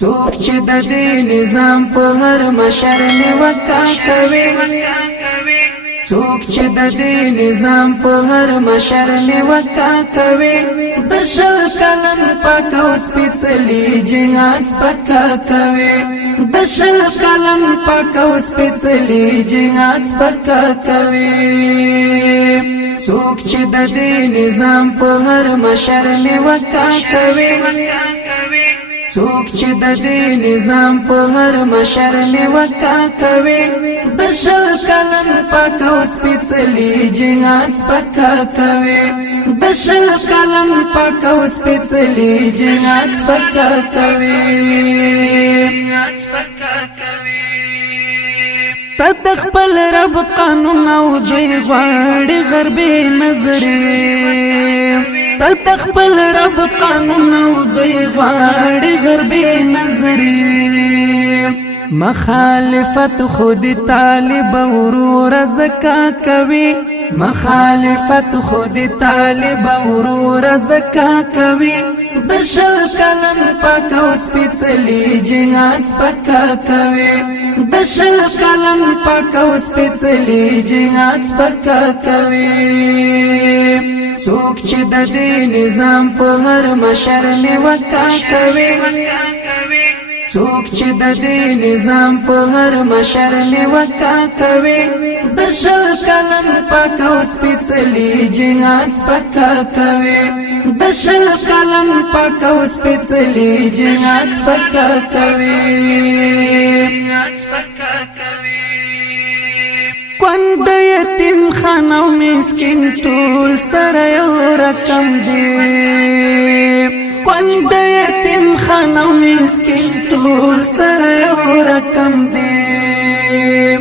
څوک چې د دې نظام په هر مشر نیوکه کوي څوک چې د دې نظام په هر مشر نیوکه کوي د شل کلن پاک او سپېڅلي جهاد سپکه کوي د شل کلن پاک او سپېڅلي جهاد سپکه کوي څوک چې د دې نظام په هر مشر نیوکه کوي څوک چې د دې نظام په هر مشر نیوکه کوي د شل کلن پاک او سپېڅلي جهاد سپکه کوي د شل کلن پاک او سپېڅلي جهاد سپکه کوي ته خپل رب قانون او دوی غواړي غربي نظریه ته خپل رب قانون او دوی غواړي غربي نظریه مخالفت خود طالب ورور زکا کوي مخالفت خود طالب ورور زکا کوي د شل کلن پاک او سپېڅلي جهاد سپکه کوي د شل کلن پاک او سپېڅلي جهاد سپکه کوي څوک چې د دې نظام په هر مشر نیوکه کوي څوک چې د دې نظام په هر مشر نیوکه کوي د شل کلن پاک او سپېڅلي جهاد سپکه کوي د شل کلن پاک او سپېڅلي جهاد سپکه کوي کونډ یتیم خان او مسکین ټول سره یو رقم دی کونډ یتیم خان او مسکین ټول سره یو رقم دی